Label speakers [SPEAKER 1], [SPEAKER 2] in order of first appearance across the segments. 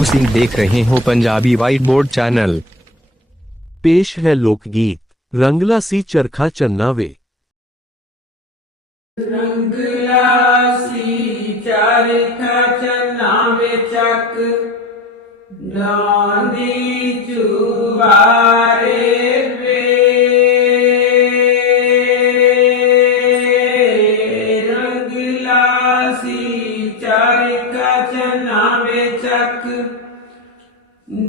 [SPEAKER 1] मीठू देख रहे हो पंजाबी वाइट बोर्ड चैनल
[SPEAKER 2] पेश है लोकगीत रंगला सी चरखा चन्ना वे।
[SPEAKER 3] रंगला सी चरखा चन्ना वे चक नांदी चुबा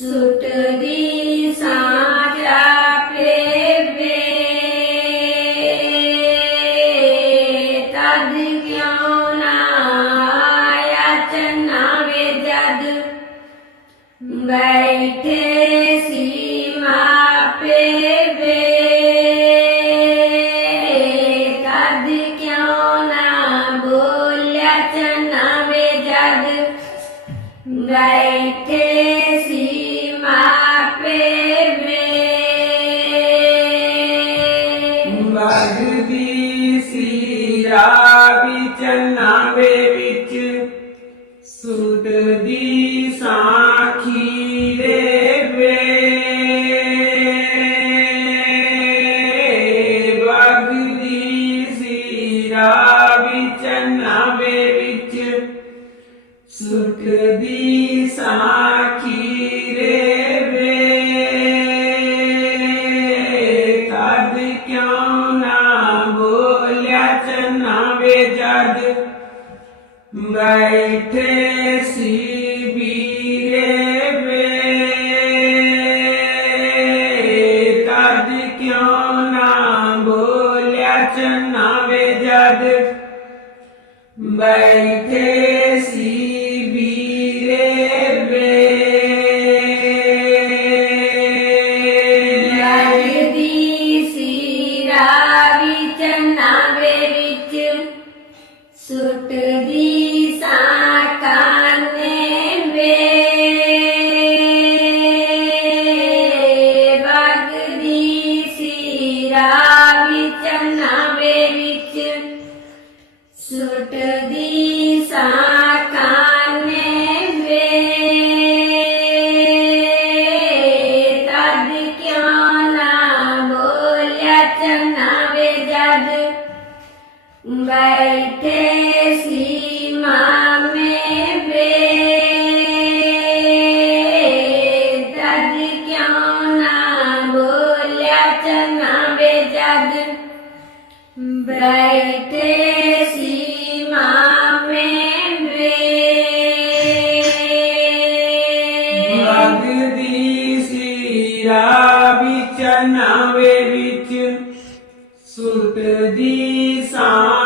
[SPEAKER 4] ਸੁੱਟਦੀ ਸਾਚਾ ਪੇਵੇ ਤਦ ਕਿਉਂ ਨਾ ਆਇਆ ਚਨਾਵੇ ਜਦ ਬੈਠੇ
[SPEAKER 3] away. बैठे सीबीरे पे तद क्यों ना बोलिया चन्ना वे जद? बैठे
[SPEAKER 4] बैठे सीमा में बे तद क्यों ना बोलिया चना बे जग बैठे सीमा में बे
[SPEAKER 3] भगदी सीरा बिच नवे बिच सुत दी सा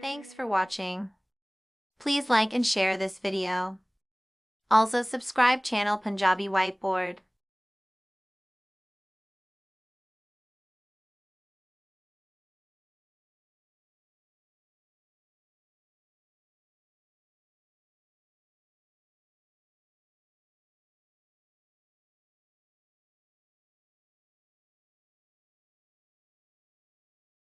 [SPEAKER 5] Thanks for watching. Please like and share this video. Also subscribe channel Punjabi Whiteboard.